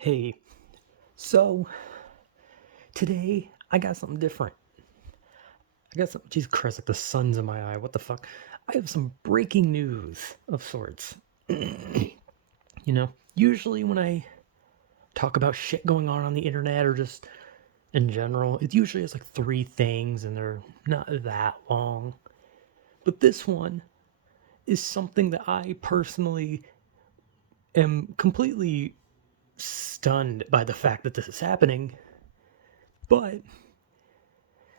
Hey, so today I got something different. I got some. Jesus Christ, like the sun's in my eye. What the fuck? I have some breaking news of sorts. Usually when I talk about shit going on the internet or just in general, it usually has like three things and they're not that long. But this one is something that I personally am completely stunned by the fact that this is happening. But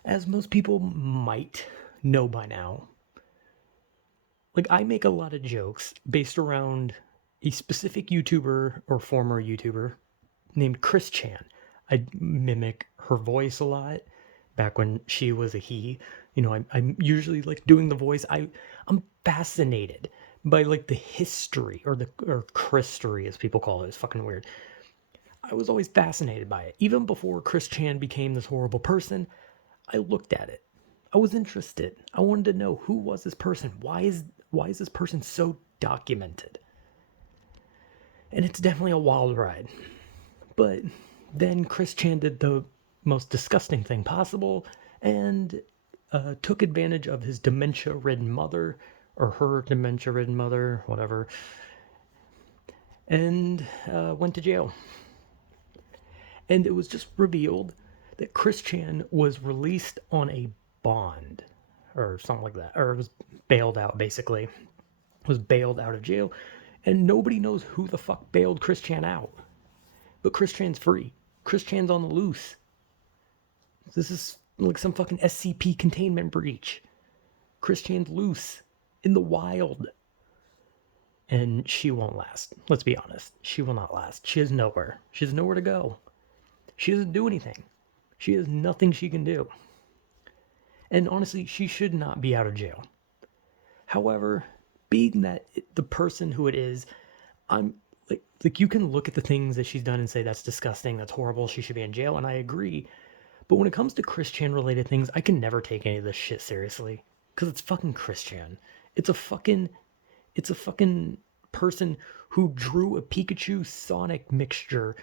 as most people might know by now, like I make a lot of jokes based around a specific YouTuber or former YouTuber named Chris Chan. I mimic her voice a lot back when she was a he. I'm usually like doing the voice. I'm fascinated by like the history or Christory as people call it. It's fucking weird. I was always fascinated by it. Even before Chris Chan became this horrible person, I looked at it. I was interested. I wanted to know who was this person? Why is this person so documented? And it's definitely a wild ride. But then Chris Chan did the most disgusting thing possible and took advantage of his dementia ridden mother, or her dementia ridden mother, whatever, and went to jail. And it was just revealed that Chris Chan was released on a bond or something like that, or was bailed out basically, was bailed out of jail, and nobody knows who the fuck bailed Chris Chan out. But Chris Chan's free. Chris Chan's on the loose. This is like some fucking SCP containment breach. Chris Chan's loose in the wild. And she won't last. Let's be honest. She will not last. She has nowhere. She has nowhere to go. She doesn't do anything. She has nothing she can do. And honestly, she should not be out of jail. However, being that the person who it is, I'm like you can look at the things that she's done and say that's disgusting, that's horrible, she should be in jail, and I agree. But when it comes to Chris Chan related things, I can never take any of this shit seriously because it's fucking Chris Chan. It's a fucking it's a fucking person who drew a Pikachu Sonic mixture,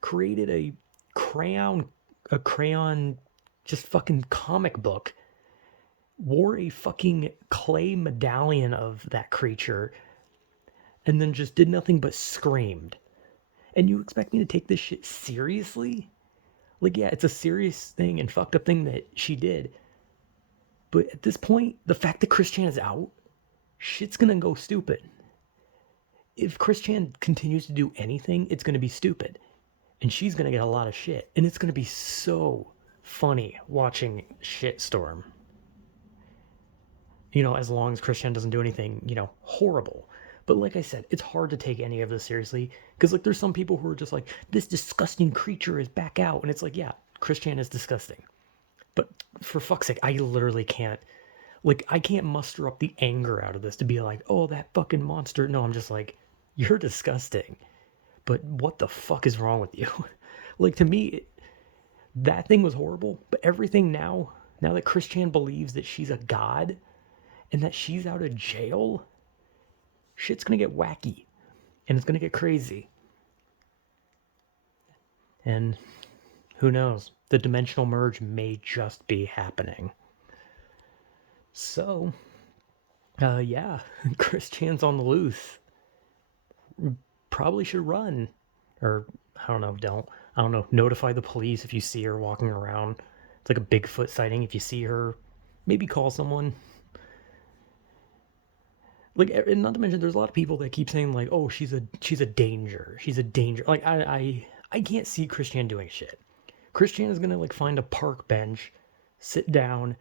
created a crayon just fucking comic book, wore a fucking clay medallion of that creature, and then just did nothing but screamed. And you expect me to take this shit seriously? Like, yeah, it's a serious thing and fucked up thing that she did. But at this point, the fact that Chris Chan is out, shit's gonna go stupid. If Chris Chan continues to do anything, it's gonna be stupid. And she's gonna get a lot of shit. And it's gonna be so funny watching shitstorm. As long as Chris Chan doesn't do anything, horrible. But like I said, it's hard to take any of this seriously because like there's some people who are just like, this disgusting creature is back out, and it's like, yeah, Chris Chan is disgusting. But for fuck's sake, I literally can't. Like, I can't muster up the anger out of this to be like, oh, that fucking monster. No, I'm just like, you're disgusting. But what the fuck is wrong with you? Like, to me, that thing was horrible. But everything now that Chris Chan believes that she's a god and that she's out of jail, shit's gonna get wacky and it's gonna get crazy. And who knows? The dimensional merge may just be happening. So, yeah, Chris Chan's on the loose. Probably should run. Or, I don't know, don't. I don't know, notify the police if you see her walking around. It's like a Bigfoot sighting. If you see her, maybe call someone. Like, and not to mention, there's a lot of people that keep saying like, "Oh, she's a danger. She's a danger." Like, I can't see Chris Chan doing shit. Chris Chan is gonna like find a park bench, sit down,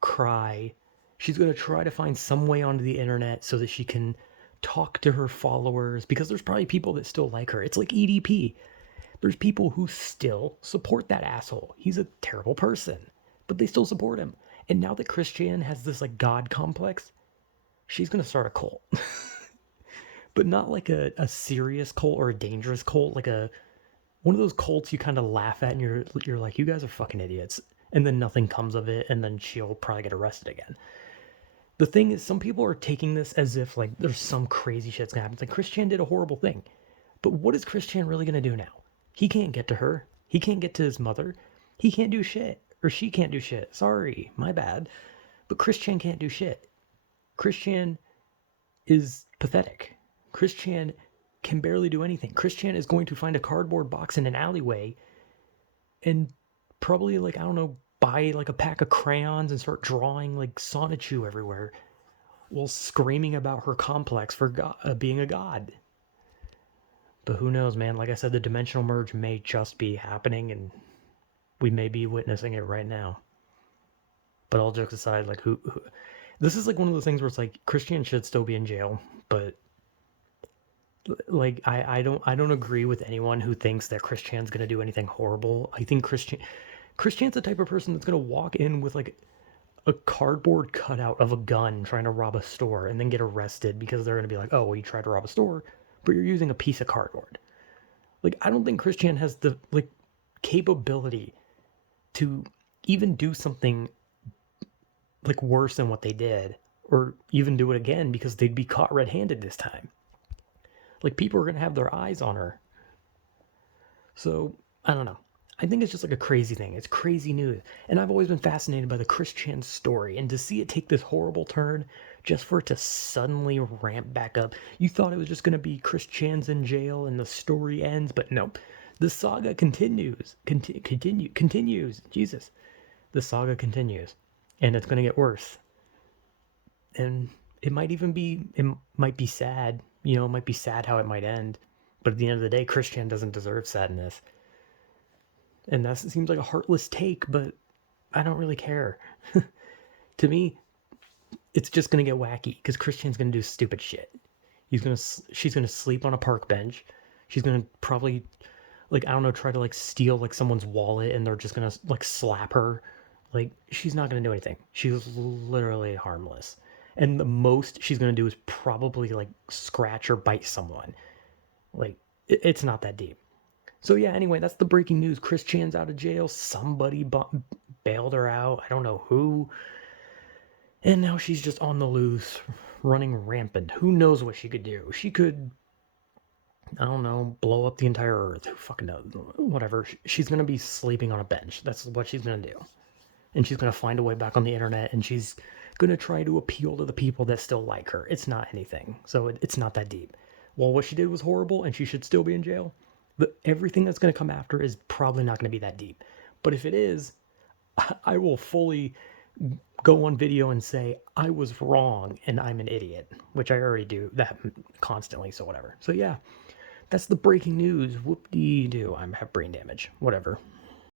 cry. She's gonna try to find some way onto the internet so that she can talk to her followers because there's probably people that still like her. It's like EDP. There's people who still support that asshole. He's a terrible person, but they still support him. And now that Chris Chan has this like god complex, she's gonna start a cult. But not like a serious cult or a dangerous cult, like a one of those cults you kind of laugh at and you're like, you guys are fucking idiots. And then nothing comes of it, and then she'll probably get arrested again. The thing is, some people are taking this as if like there's some crazy shit's gonna happen. It's like Chris Chan did a horrible thing. But what is Chris Chan really gonna do now? He can't get to her. He can't get to his mother. He can't do shit. Or she can't do shit. Sorry, my bad. But Christian can't do shit. Christian is pathetic. Christian can barely do anything. Christian is going to find a cardboard box in an alleyway and probably, like, I don't know, buy like a pack of crayons and start drawing like Sonichu everywhere while screaming about her complex for being a god. But who knows, man? Like I said, the dimensional merge may just be happening and we may be witnessing it right now. But all jokes aside, like who this is like one of those things where it's like Christian should still be in jail, but like I don't agree with anyone who thinks that Christian's gonna do anything horrible. I think Christian's the type of person that's gonna walk in with like a cardboard cutout of a gun trying to rob a store and then get arrested because they're gonna be like, oh, well, you tried to rob a store, but you're using a piece of cardboard. Like I don't think Christian has the like capability to even do something like worse than what they did, or even do it again because they'd be caught red-handed this time. Like people are gonna have their eyes on her. So I don't know. I think it's just like a crazy thing. It's crazy news. And I've always been fascinated by the Chris Chan story. And to see it take this horrible turn, just for it to suddenly ramp back up. You thought it was just going to be Chris Chan's in jail and the story ends, but no. The saga continues. Continues. Jesus. The saga continues. And it's going to get worse. And it might be sad. You know, it might be sad how it might end. But at the end of the day, Chris Chan doesn't deserve sadness. And that seems like a heartless take, but I don't really care. To me, it's just gonna get wacky because Christian's gonna do stupid shit. She's gonna sleep on a park bench. She's gonna probably, like, I don't know, try to like steal like someone's wallet, and they're just gonna like slap her. Like, she's not gonna do anything. She's literally harmless. And the most she's gonna do is probably like scratch or bite someone. Like, it's not that deep. So yeah, anyway, that's the breaking news. Chris Chan's out of jail. Somebody bailed her out. I don't know who. And now she's just on the loose, running rampant. Who knows what she could do? She could, I don't know, blow up the entire earth. Who fucking knows? Whatever. She's going to be sleeping on a bench. That's what she's going to do. And she's going to find a way back on the internet, and she's going to try to appeal to the people that still like her. It's not anything. So it's not that deep. While what she did was horrible and she should still be in jail, everything that's going to come after is probably not going to be that deep. But if it is, I will fully go on video and say I was wrong and I'm an idiot, which I already do that constantly, so whatever. So yeah, that's the breaking news. Whoop-dee-doo. I have brain damage. Whatever.